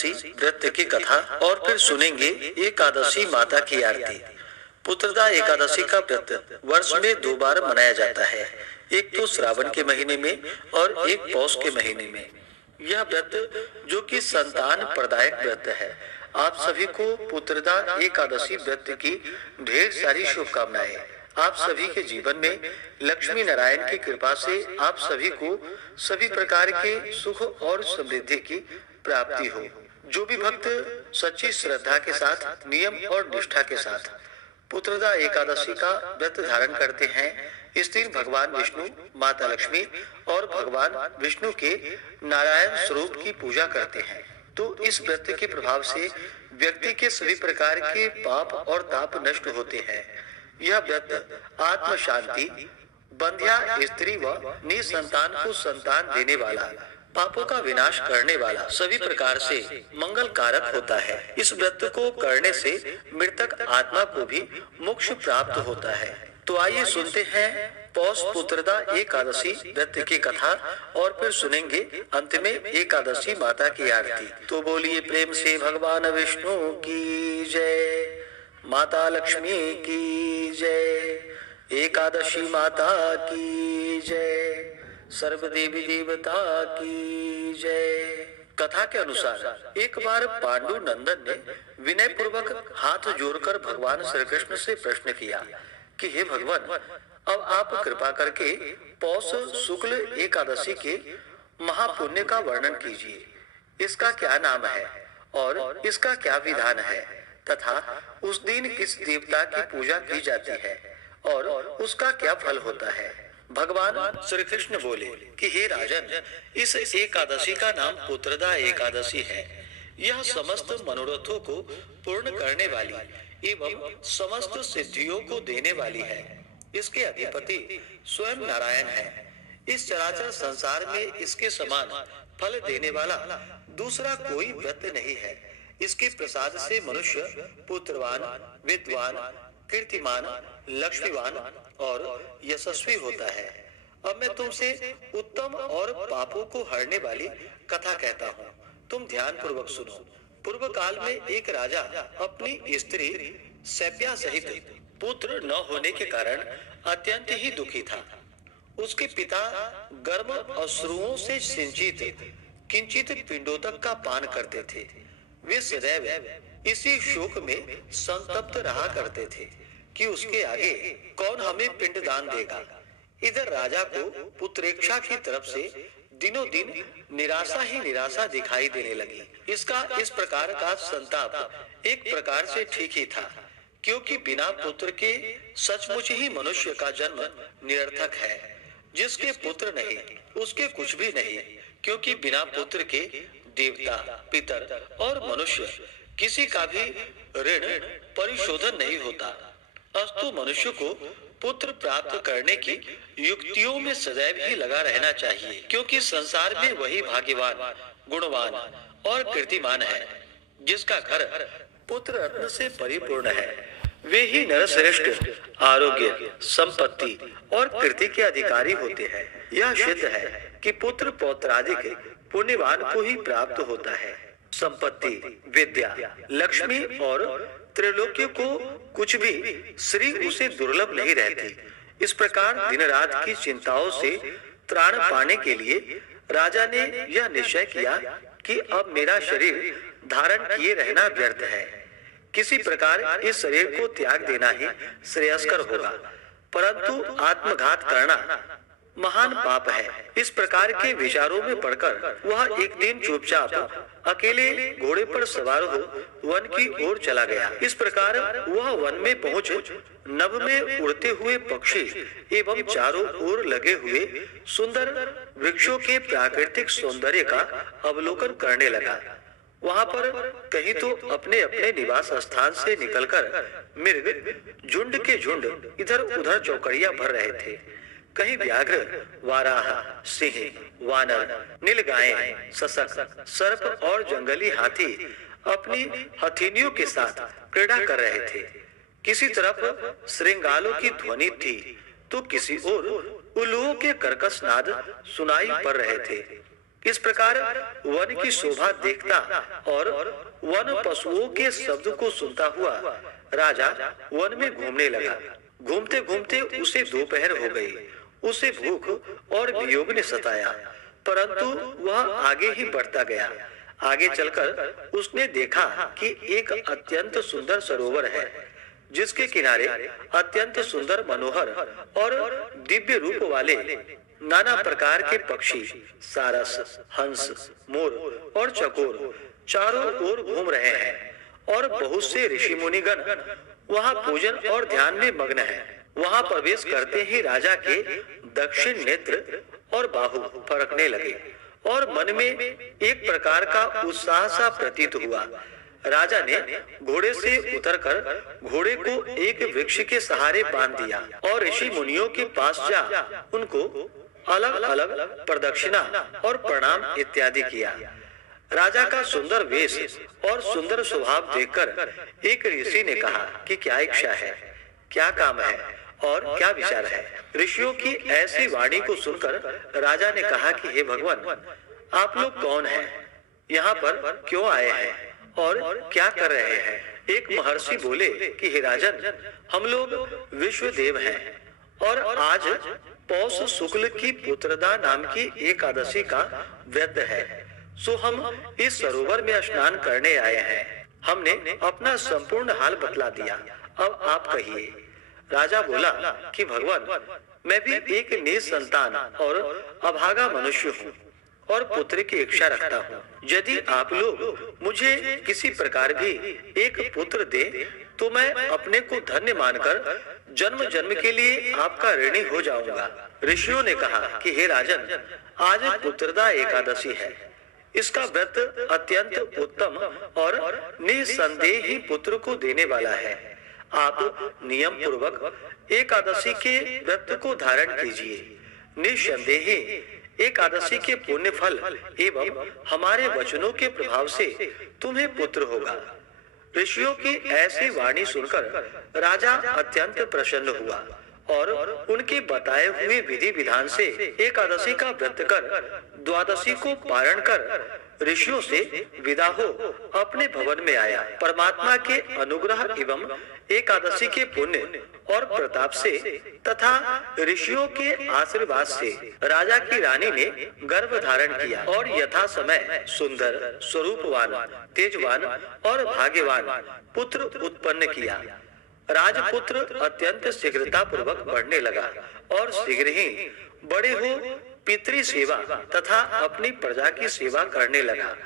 एकादशी व्रत की कथा और फिर सुनेंगे एकादशी माता की आरती। पुत्रदा एकादशी का व्रत वर्ष में 2 बार मनाया जाता है, एक तो श्रावण के महीने में और एक पौष के महीने में। यह व्रत जो कि संतान प्रदायक व्रत है। आप सभी को पुत्रदा एकादशी व्रत की ढेर सारी शुभकामनाएं। आप सभी के जीवन में लक्ष्मी नारायण की कृपा से आप सभी को सभी प्रकार के सुख और समृद्धि की प्राप्ति हो। जो भी भक्त सच्ची श्रद्धा के साथ, नियम और निष्ठा के साथ पुत्रदा एकादशी का व्रत धारण करते हैं, इस दिन भगवान विष्णु, माता लक्ष्मी और भगवान विष्णु के नारायण स्वरूप की पूजा करते हैं। तो इस व्रत के प्रभाव से व्यक्ति के सभी प्रकार के पाप और ताप नष्ट होते हैं। यह व्रत आत्म शांति, बंध्या स्त्री व निसंतान को संतान देने वाला, पापों का विनाश करने वाला, सभी प्रकार से मंगल कारक होता है। इस व्रत को करने से मृतक आत्मा को भी मोक्ष प्राप्त होता है। तो आइए सुनते हैं पौष पुत्रदा एकादशी व्रत की कथा और फिर सुनेंगे अंत में एकादशी माता की आरती। तो बोलिए प्रेम से भगवान विष्णु की जय, माता लक्ष्मी की जय, एकादशी माता की जय, सर्व देवी देवता की जय। कथा के अनुसार एक बार पांडु नंदन ने विनय पूर्वक हाथ जोड़कर भगवान श्री कृष्ण से प्रश्न किया कि हे भगवान, अब आप कृपा करके पौष शुक्ल एकादशी के महापुण्य का वर्णन कीजिए। इसका क्या नाम है और इसका क्या विधान है तथा उस दिन किस देवता की पूजा की जाती है और उसका क्या फल होता है। भगवान श्री कृष्ण बोले कि हे राजन, इस एकादशी का नाम पुत्रदा एकादशी है। यह समस्त मनोरथों को पूर्ण करने वाली एवं समस्त सिद्धियों को देने वाली है। इसके अधिपति स्वयं नारायण है। इस चराचर संसार में इसके समान फल देने वाला दूसरा कोई व्रत नहीं है। इसके प्रसाद से मनुष्य पुत्रवान, विद्वान, कीर्तिमान, लक्ष्मीवान और यशस्वी होता है। अब मैं तुमसे उत्तम और पापों को हरने वाली कथा कहता हूँ, तुम ध्यान पूर्वक सुनो। पूर्व काल में एक राजा अपनी स्त्री सैप्या सहित पुत्र न होने के कारण अत्यंत ही दुखी था। उसके पिता गर्म अश्रुओं से सिंचित किंचित पिंडोदक का पान करते थे। वे सदैव इसी शोक में संतप्त रहा करते थे कि उसके आगे कौन हमें पिंडदान देगा। इधर राजा को पुत्रेक्षा की तरफ से दिनों दिन निराशा ही निराशा दिखाई देने लगी। इसका इस प्रकार का संताप एक प्रकार से ठीक ही था, क्योंकि बिना पुत्र के सचमुच ही मनुष्य का जन्म निरर्थक है। जिसके पुत्र नहीं उसके कुछ भी नहीं, क्योंकि बिना पुत्र के देवता, पितर और मनुष्य किसी का भी ऋण परिशोधन नहीं होता। अस्तु मनुष्य को पुत्र प्राप्त करने की युक्तियों में सदैव ही लगा रहना चाहिए, क्योंकि संसार में वही भाग्यवान, गुणवान और कीर्तिमान है जिसका घर पुत्र रत्न से परिपूर्ण है। वे ही नरश्रेष्ठ, आरोग्य, संपत्ति और कीर्ति के अधिकारी होते हैं। यह सिद्ध है कि पुत्र पौत्रादिक पुण्यवान को ही प्राप्त होता है। संपत्ति, विद्या, लक्ष्मी और त्रैलोक्य को कुछ भी श्री उसे दुर्लभ नहीं रहती। इस प्रकार दिन रात की चिंताओं से त्राण पाने के लिए राजा ने यह निश्चय किया कि अब मेरा शरीर धारण किए रहना व्यर्थ है। किसी प्रकार इस शरीर को त्याग देना ही श्रेयस्कर होगा, परंतु आत्मघात करना महान पाप है। इस प्रकार के विचारों में पड़कर वह एक दिन चुपचाप अकेले घोड़े पर सवार हो वन की ओर चला गया। इस प्रकार वह वन में पहुंच नभ में उड़ते हुए पक्षी एवं चारों ओर लगे हुए सुंदर वृक्षों के प्राकृतिक सौंदर्य का अवलोकन करने लगा। वहां पर कहीं तो अपने अपने निवास स्थान से निकलकर मृग झुंड के झुंड इधर उधर चौकड़ियां भर रहे थे। कहीं व्याघ्र, वाराह, सिंह, वानर, नीलगायें, ससक, सर्प और जंगली हाथी अपनी हथिनियों के साथ क्रीड़ा कर रहे थे। किसी तरफ श्रृंगालों की ध्वनि थी तो किसी ओर उल्लुओं के कर्कश नाद सुनाई पड़ रहे थे। इस प्रकार वन की शोभा देखता और वन पशुओं के शब्द को सुनता हुआ राजा वन में घूमने लगा। घूमते घूमते उसे दोपहर हो गई। उसे भूख और वियोग ने सताया, परंतु वह आगे ही बढ़ता गया। आगे चलकर उसने देखा कि एक अत्यंत सुंदर सरोवर है, जिसके किनारे अत्यंत सुंदर, मनोहर और दिव्य रूप वाले नाना प्रकार के पक्षी, सारस, हंस, मोर और चकोर चारों ओर घूम रहे हैं और बहुत से ऋषि मुनिगण वहां पूजन और ध्यान में मग्न हैं। वहां प्रवेश करते ही राजा के दक्षिण नेत्र और बाहु फरकने लगे और मन में एक प्रकार का उत्साह सा प्रतीत हुआ। राजा ने घोड़े से उतरकर घोड़े को एक वृक्ष के सहारे बांध दिया और ऋषि मुनियों के पास जा उनको अलग अलग प्रदक्षिणा और प्रणाम इत्यादि किया। राजा का सुंदर वेश और सुंदर स्वभाव देखकर एक ऋषि ने कहा कि क्या इच्छा है, क्या काम है और क्या विचार है। ऋषियों की ऐसी वाणी को सुनकर राजा ने कहा कि हे भगवान, आप लोग कौन हैं, यहाँ पर क्यों आए हैं और क्या कर रहे हैं। एक महर्षि बोले कि हे राजन, हम लोग विश्वदेव हैं और आज पौष शुक्ल की पुत्रदा नाम की एकादशी का व्रत है, सो हम इस सरोवर में स्नान करने आए हैं। हमने अपना संपूर्ण हाल बतला दिया, अब आप कहिए। राजा बोला कि भगवान, मैं भी एक निसंतान और अभागा मनुष्य हूँ और पुत्र की इच्छा रखता हूँ। यदि आप लोग मुझे किसी प्रकार भी एक पुत्र दे तो मैं अपने को धन्य मानकर जन्म जन्म के लिए आपका ऋणी हो जाऊंगा। ऋषियों ने कहा कि हे राजन, आज पुत्रदा एकादशी है। इसका व्रत अत्यंत उत्तम और निसंदेह ही पुत्र को देने वाला है। आप नियम पूर्वक एकादशी के व्रत को धारण कीजिए। निसंदेह एकादशी के पुण्य फल एवं हमारे वचनों के प्रभाव से तुम्हें पुत्र होगा। ऋषियों की ऐसी वाणी सुनकर राजा अत्यंत प्रसन्न हुआ और उनके बताए हुए विधि विधान से एकादशी का व्रत कर द्वादशी को पारण कर ऋषियों से विदा हो अपने भवन में आया। परमात्मा के अनुग्रह एवं एकादशी के पुण्य और प्रताप से तथा ऋषियों के आशीर्वाद से राजा की रानी ने गर्भ धारण किया और यथा समय सुंदर, स्वरूपवान, तेजवान और भाग्यवान पुत्र उत्पन्न किया। राजपुत्र अत्यंत शीघ्रता पूर्वक बढ़ने लगा और शीघ्र ही बड़े हो पितृ सेवा तथा अपनी प्रजा की सेवा करने लगा।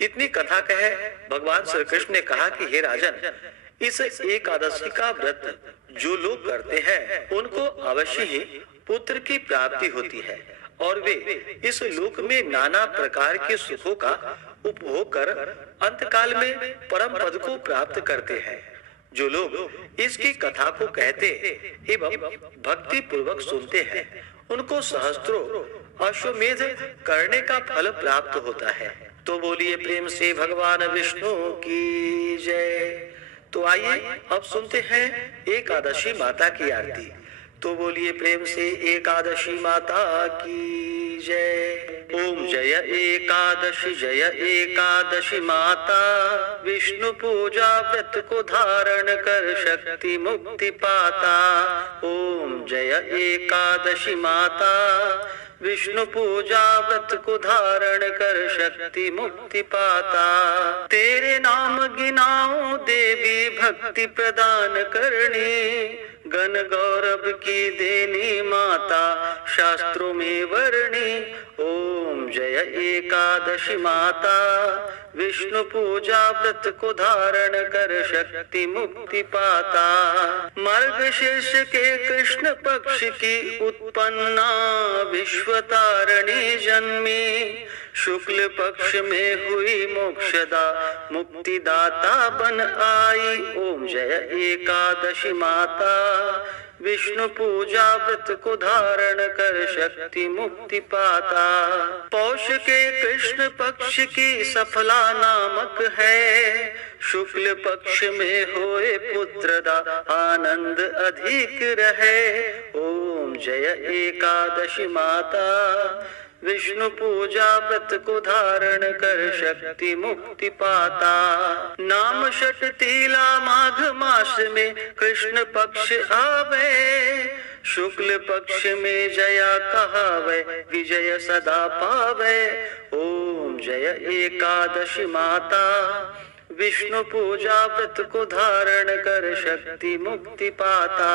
इतनी कथा कहे भगवान श्री कृष्ण ने कहा कि हे राजन, इस एकादशी का व्रत जो लोग करते हैं उनको अवश्य ही पुत्र की प्राप्ति होती है और वे इस लोक में नाना प्रकार के सुखों का उपभोग कर अंतकाल में परम पद को प्राप्त करते हैं। जो लोग इसकी कथा को कहते एवं भक्ति पूर्वक सुनते हैं उनको सहस्त्रों अश्वमेध करने का फल प्राप्त होता है। तो बोलिए प्रेम से भगवान विष्णु की जय। तो आइए अब सुनते हैं एकादशी माता की आरती। तो बोलिए प्रेम से एकादशी माता की जय। ओम जय एकादशी माता, विष्णु पूजा व्रत को धारण कर शक्ति मुक्ति पाता। ओम जय एकादशी माता, विष्णु पूजा व्रत को धारण कर शक्ति मुक्ति पाता। तेरे नाम गिनाऊं देवी भक्ति प्रदान करनी, गण गौरव की देनी माता शास्त्रों में वर्णी। ओम जय एकादशी माता, विष्णु पूजा व्रत को धारण कर शक्ति मुक्ति पाता। मार्गशीर्ष के कृष्ण पक्ष की उत्पन्ना विश्वतारिणी जन्मी, शुक्ल पक्ष में हुई मोक्षदा मुक्तिदाता बन आई। ओम जय एकादशी माता, विष्णु पूजा व्रत को धारण कर शक्ति मुक्ति पाता। पौष के कृष्ण पक्ष की सफला नामक है, शुक्ल पक्ष में होए पुत्रदा आनंद अधिक रहे। ओम जय एकादशी माता, विष्णु पूजा व्रत को धारण कर शक्ति मुक्ति पाता। नाम षट तीला माघ मास में कृष्ण पक्ष आवे, शुक्ल पक्ष में जया कहावे, विजय सदा पावे। ओम जय एकादशी माता, विष्णु पूजा व्रत को धारण कर शक्ति मुक्ति पाता।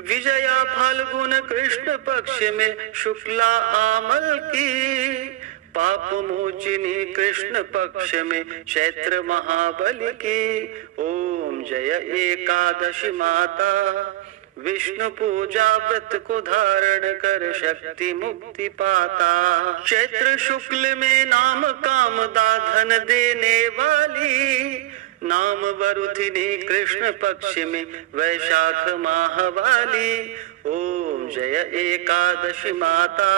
विजया फाल्गुन कृष्ण पक्ष में शुक्ला आमल की, पाप मोचिनी कृष्ण पक्ष में चैत्र महाबली की। ओम जय एकादशी माता, विष्णु पूजा व्रत को धारण कर शक्ति मुक्ति पाता। चैत्र शुक्ल में नाम कामदा धन देने वाली, नाम वरुथिनी कृष्ण पक्ष में वैशाख माह वाली। ओम जय एकादशी माता,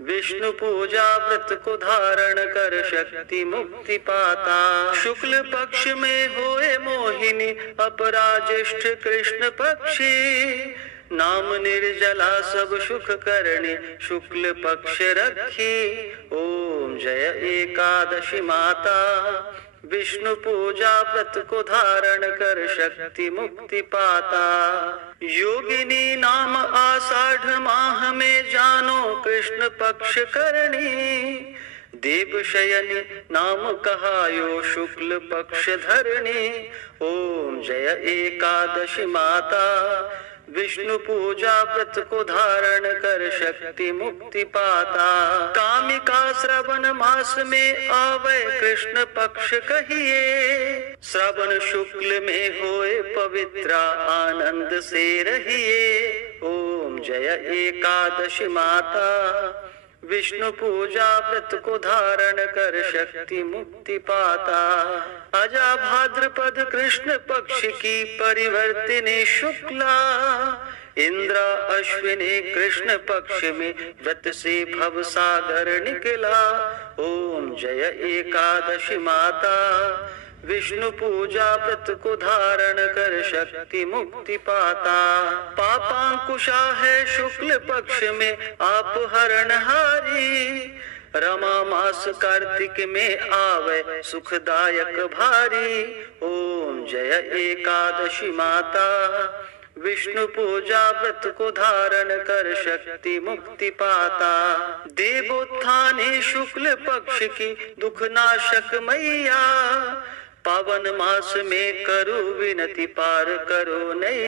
विष्णु पूजा व्रत को धारण कर शक्ति मुक्ति पाता। शुक्ल पक्ष में होए मोहिनी अपराजिष्ठ कृष्ण पक्षी, नाम निर्जला सब सुख करणी शुक्ल पक्ष रखी। ओम जय एकादशी माता, विष्णु पूजा व्रत को धारण कर शक्ति मुक्ति पाता। योगिनी नाम आषाढ़ माह में जानो कृष्ण पक्ष करणी, देव शयनी नाम कहायो शुक्ल पक्ष धरणी। ओम जय एकादशी माता, विष्णु पूजा व्रत को धारण कर शक्ति मुक्ति पाता। कामिका श्रवण मास में आवे कृष्ण पक्ष कहिए, श्रवण शुक्ल में होए पवित्रा आनंद से रहिए। ओम जय एकादशी माता, विष्णु पूजा व्रत को धारण कर शक्ति मुक्ति पाता। अजा भाद्रपद कृष्ण पक्ष की परिवर्तिनी शुक्ला, इंद्रा अश्विनी कृष्ण पक्ष में व्रत से भव सागर निकला। ओम जय एकादशी माता, विष्णु पूजा व्रत को धारण कर शक्ति मुक्ति पाता। पापांकुशा है शुक्ल पक्ष में आप हरणहारी, रमा मास कार्तिक में आवे सुखदायक भारी। ओम जय एकादशी माता, विष्णु पूजा व्रत को धारण कर शक्ति मुक्ति पाता। देवोत्थानी शुक्ल पक्ष की दुख नाशक मैया, पावन मास में करो विनती पार करो नहीं।